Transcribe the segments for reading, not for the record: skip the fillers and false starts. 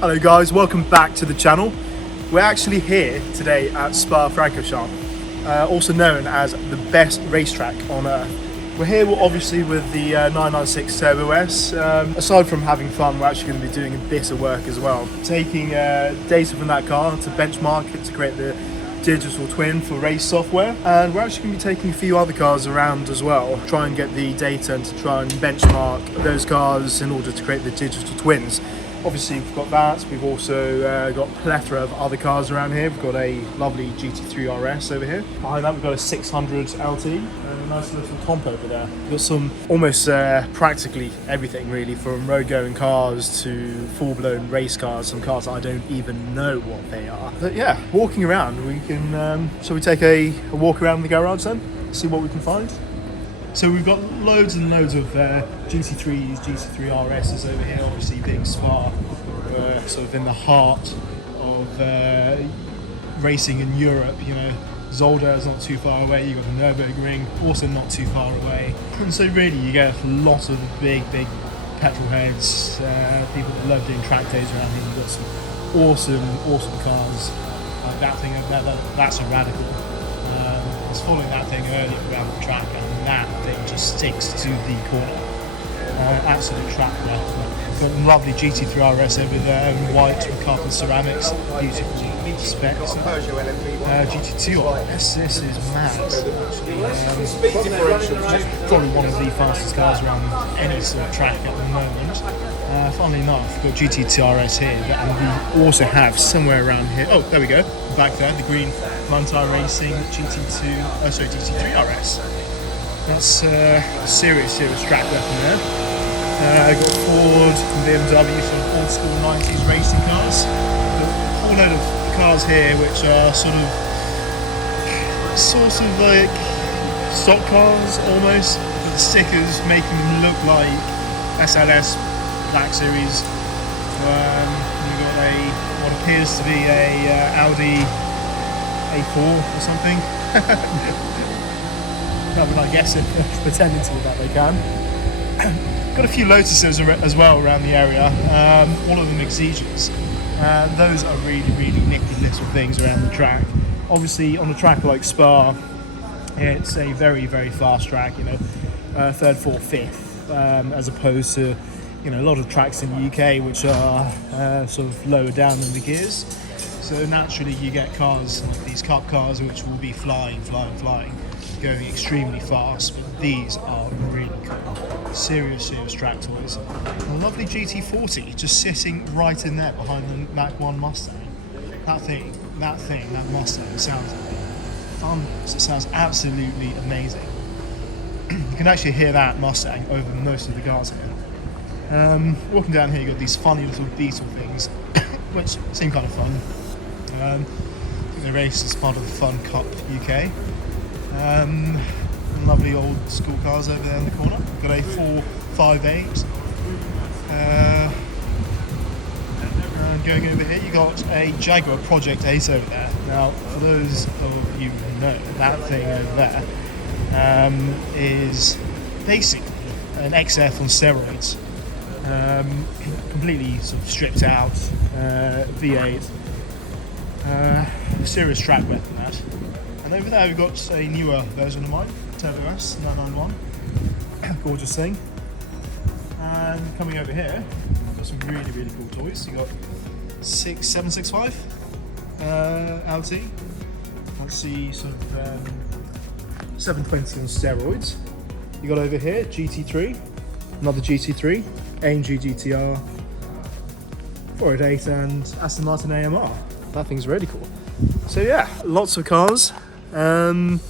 Hello guys, welcome back to the channel. We're actually here today at Spa Francorchamps, also known as the best racetrack on earth. We're here obviously with the 996 Turbo S. Aside from having fun, we're actually going to be doing a bit of work as well. Taking data from that car to benchmark it to create the digital twin for race software, and we're actually going to be taking a few other cars around as well, try and get the data and to try and benchmark those cars in order to create the digital twins. Obviously we've got that, we've also got a plethora of other cars around here. We've got a lovely GT3 RS over here. Behind that we've got a 600 LT, and a nice little comp over there. We've got some almost practically everything really, from road going cars to full-blown race cars, some cars I don't even know what they are. But yeah, walking around, we can, shall we take a walk around the garage then? See what we can find? So we've got loads and loads of GT3s, GT3 RSs over here, obviously being Spa, sort of in the heart of racing in Europe. You know, Zolder is not too far away, you've got the Nürburgring, also not too far away. And so really you get a lot of big petrol heads, people that love doing track days around here. You've got some awesome cars. That thing, that's a radical. I was following that thing earlier around the track, and that thing just sticks to the corner. Absolute track there. Got a lovely GT3 RS over there, white with carbon ceramics, beautiful specs. GT2 RS, this is mad. Probably one of the fastest cars around any sort of track at the moment. Funnily enough, we've got GT2 RS here, and we also have somewhere around here. Oh, there we go. Back there, the green Mantar Racing GT3 RS. That's serious track weapon there. Got Ford and BMW, some old school 90s racing cars. Got a whole load of cars here which are sort of like stock cars almost, with the stickers making them look like SLS Black Series. We've got what appears to be a Audi A4 or something. I mean, I guess pretending to be that they can. Got a few Lotuses as well around the area, all of them Exiges. Those are really nippy little things around the track. Obviously on a track like Spa, it's a very fast track, you know, third, fourth, fifth, as opposed to, you know, a lot of tracks in the UK which are sort of lower down in the gears. So naturally you get cars like these cup cars which will be flying, going extremely fast, but these are really cool. Serious track toys. A lovely GT40 just sitting right in there behind the Mach 1 Mustang. That Mustang sounds thunderous. It sounds absolutely amazing. You can actually hear that Mustang over most of the cars here. Walking down here, you've got these funny little Beetle things, which seem kind of fun. I think they race as part of the Fun Cup UK. Lovely old school cars over there in the corner. We've got a 458. And going over here, you got a Jaguar Project 8 over there. Now, for those of you who know, that thing over there is basically an XF on steroids. Completely sort of stripped out V8. Serious track weapon that. And over there we've got a newer version of mine, Turbo S 991. Gorgeous thing. And coming over here, we've got some really cool toys. You got 765 LT. That's the sort of 720 on steroids. You got over here GT3, another GT3, AMG GTR, 488, and Aston Martin AMR. That thing's really cool. So yeah, lots of cars. And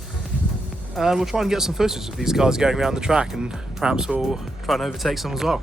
we'll try and get some footage of these cars going around the track, and perhaps we'll try and overtake some as well.